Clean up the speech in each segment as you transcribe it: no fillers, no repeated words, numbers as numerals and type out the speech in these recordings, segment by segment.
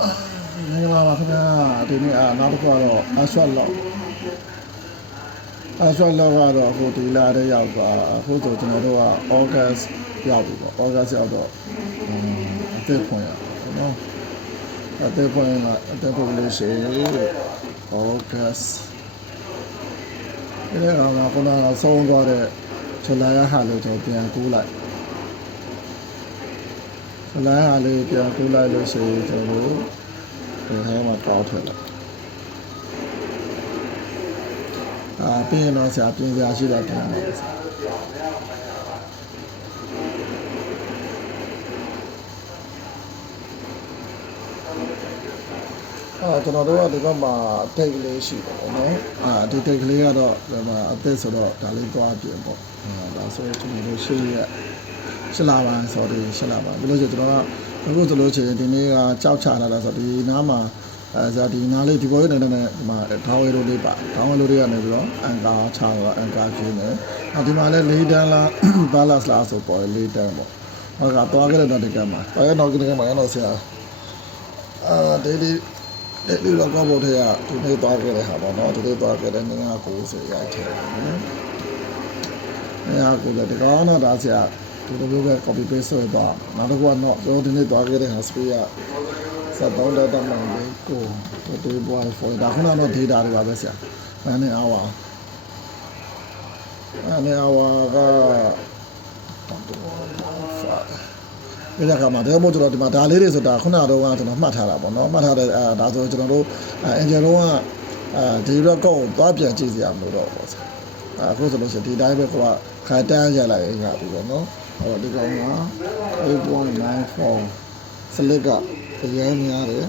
မင်္ဂလာပါခင်ဗျာဒီနေ့နောက်တစ်ခါတော့အဆွတ်လောက်ကတော့အခုဒီလာတဲ့ရောက်သွားအခုဆိုကျွန်တော်တို့က August ရောက်ပြီပေါ့ August ရောက်တော့အသက်ဖွင့်ရပါတော့အသက်ဖွင့်လို့ရှိရင် August ဒီနေ့ကတော့ခုနကဆုံးသွားတဲ့ဇူလိုင်ဟာလို့ကျွန်တော်ပြန်ကူးလိုက်ဇူလိုင်ဟာလေးပြန်ကူးလိုက်လို့ရှိရင်ကျွန်တော်တို့ဒီထဲမှာတောက်ထည့်လိုက်ပြီးရင်တော့ဆရာပြင်စရာရှိတော့တင်ပါမယ်ကျွန်တော်တို့ကဒီဘက်မှာတိတ်ကလေးရှိတယ်ပေါ့နော်ဒီတိတ်ကလေးကတော့ဒီမှာအသက်ဆိုတော့ဒါလေးသွားပြင်ပေါ့ဒါဆိုရင်ကျွန်တော်တို့ရှေ့လပါဆိုတော့ရှေ့လပါဘယ်လိုဆိုကျွန်တော်ကအခုဆိုလို့ရှိရင်ဒီနေ့ကကြောက်ချလာတာဆိုတော့ဒီနားမှာဇာဒီနားလေးဒီပေါ်နေတဲ့ဒီမှာခေါင်းဝဲလိုလေးပါခေါင်းဝဲလိုလေးကနေပြီးတော့အန်ကာချာတော့အန်ကာကျင်းတယ်ဒီမှာလည်း၄တန်းလားဘာလတ်လားဆိုပေါ်၄တန်းပေါ့ဟောကတော့ခဲ့တဲ့တက်ကမှာတော့ကနေမှာတော့ဆရာဒေးလီတော့ကောက်ဖို့ထဲကဒီနေ့သွားခဲ့တဲ့ဟာပေါ့နော်ဒီနေ့သွားခဲ့တဲ့990ရိုက်ထဲ990ဒီကောင်းတော့ဒါဆရာဒီလိုမျိုးပဲ copy paste ဆွဲသွားနောက်တစ်ခုကတော့ကျွန်တော်ဒီနေ့သွားခဲ့တဲ့ဟာ speed က73ဒသမန်လေးကို2.4ဒါခုနကတော့ data တွေပါပဲဆရာ1 hour 1 hour ကဒီကမှာဒါမှမဟုတ်ကျွန်တော်ဒီမှာဒါလေးတွေဆိုတာခုနကတော့ကျွန်တော်မှတ်ထားတာပေါ့နော်မှတ်ထားတဲ့ဒါဆိုကျွန်တော်တို့engine တော့ဒီ record ကိုသွားပြန်ကြည့်စရာမလိုတော့ဘူးဆရာအခုဆိုလို့ရှိရင်ဒီတိုင်းပဲကိုကခါတန်းရလိုက်ရပြီပေါ့နော်ဟောဒီကောင်က 8.94 select ကအရင်များတယ်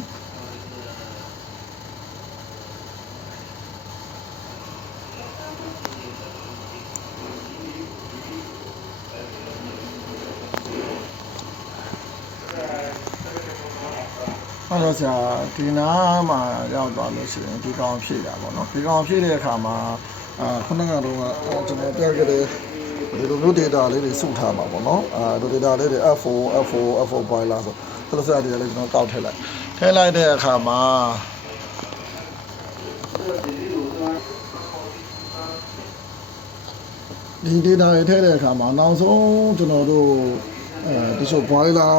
အဲ့တော့ဆရာဒီနားမှာရောက်သွားလို့ရှိရင်ဒီကောင်ဖြည့်တာပေါ့နော်ဒီကောင်ဖြည့်တဲ့အခါမှာခုနကတော့ကျွန်တော်ပြခဲ့တဲ့ဒီလိုမျိုး data လေးတွေစုထားမှာပေါ့နော်ဒီ data လေးတွေ F4 boiler ဆိုတော့ဆရာဒီလေးကျွန်တော်ကောက်ထည့်လိုက်တဲ့အခါမှာဒီ data တွေထည့်တဲ့အခါမှာနောက်ဆုံးကျွန်တော်တို့ဒီဆို boiler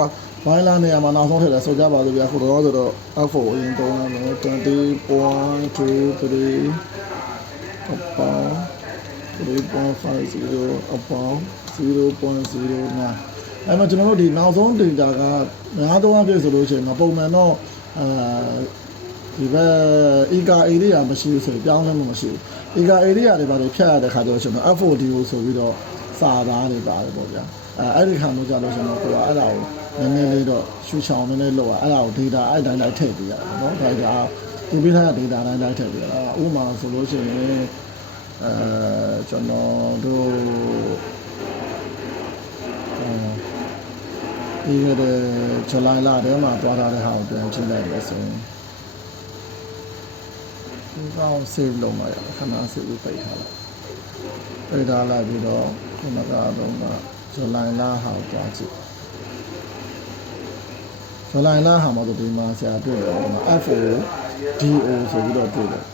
နေရာမှာနောက်ဆုံးထည့်တယ်ဆိုကြပါလို့ဗျာခုတော့ဆိုတော့ F4 အရင်တုန်းကလည်း 20.23 အပေါင်း 3.50 အပေါင်း 0.09 အဲ့မှာကျွန်တော်တို့ဒီနောက်ဆုံး data ကများသောအားဖြင့်ဆိုလို့ရှိရင်ပုံမှန်တော့ဒီဘက် ega area မရှိဘူးဆိုရင်ပြောင်းလဲမှုမရှိဘူး ega area တွေပါတယ်ဖြတ်ရတဲ့ခါကျတော့ကျွန်တော် F4D ကိုဆိုပြီးတော့စာသားတွေပါတယ်ပေါ့ဗျာအဲ့ဒီခါမျိုးကြလို့ကျွန်တော်ကိုအဲ့ဒါကိုနည်းနည်းလေးတော့ရှူချောင်းနည်းနည်းလောက်အဲ့ဒါကို data အဲ့တိုင်းလိုက်ထည့်ပေးရတယ်နော်ဒါကြတင်ပေးထားတဲ့ data တိုင်းလိုက်ထည့်ပေးရတာဥပမာဆိုလို့ရှိရင်ကျွန်တော်တို့ဒီကနေ့ဇူလိုင်လထဲမှာတွားထားတဲ့ဟာကိုပြန်ကြည့်လိုက်လို့ဆိုရင်ဒီကောင် save လုပ်မှရခဏ save ပြီးပိတ်ထားလိုက်ပြီးတော့ခုနကတော့ဇူလိုင်လဟာကိုတွားကြည့်ဇူလိုင်လဟာမှာဒီမှာဆရာတွေ့တယ်ပေါ့နော် FODO ဆိုပြီးတော့တွေ့တယ်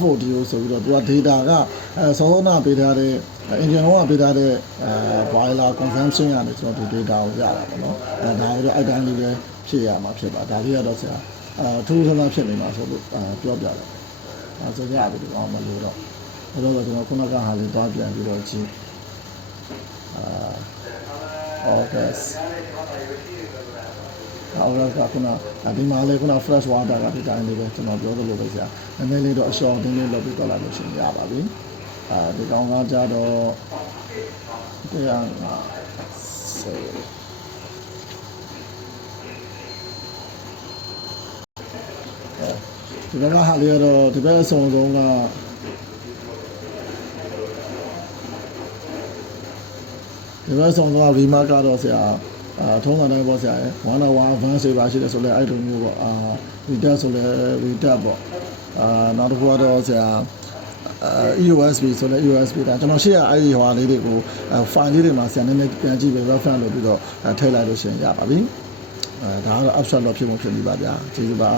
FODO ဆိုပြီးတော့သူက data ကစောစောနာပေးထားတဲ့ engine ကပေးထားတဲ့boiler consumption ကနေကျွန်တော်ဒီ data ကိုရတာပေါ့နော်ဒါကိုတော့အဲ့တိုင်းလေးပဲဖြည့်ရမှာဖြစ်ပါဒါလေးကတော့ဆရာထူးထူးဆန်းဆန်းဖြစ်နေမှာဆိုလို့ပြောပြတယ်ဆိုကြရတယ်ဒီကောင်မလို့တော့အဲ့တော့ကျွန်တော်ခုနကဟာလေးသွားပြန်ပြီးတော့ကြည့်August ကခုနဒီမှာလေးခုန fresh water ကဒီတိုင်းလေးပဲကျွန်တော်ပြောသလိုပဲဆရာနည်းနည်းလေးတော့အလျှော်တင်းလေးလုပ်ပြီးတော့လာလို့ရှိရင်ရပါပြီဒီကောင်ကကြတော့တရားဒီဘက်ကဟာလေးကတော့ဒီဘက်အစုံဆုံးကဒီဘက်ဆောင်တော့ remark ကတော့ဆရာထုံးစံတိုင်းပေါ့ဆရာ1 hour advance တွေပါရှိတယ်ဆိုလဲအဲ့လိုမျိုးပေါ့redat ဆိုလဲ redat ပေါ့နောက်တစ်ခုကတော့ဆရာ EOSB ဆိုလဲ EOSB ဒါကျွန်တော်ရှေ့ကအဲ့ဒီဟွာလေးတွေကို file လေးတွေမှာဆရာနည်းနည်းပြန်ကြည့်ပြီး reference လုပ်ပြီးတော့ထည့်လိုက်လို့ရှိရင်ရပါပြီဒါကတော့ abstract လို့ဖြစ်မှုဖြစ်နေပါဗျာကျေးဇူးပါ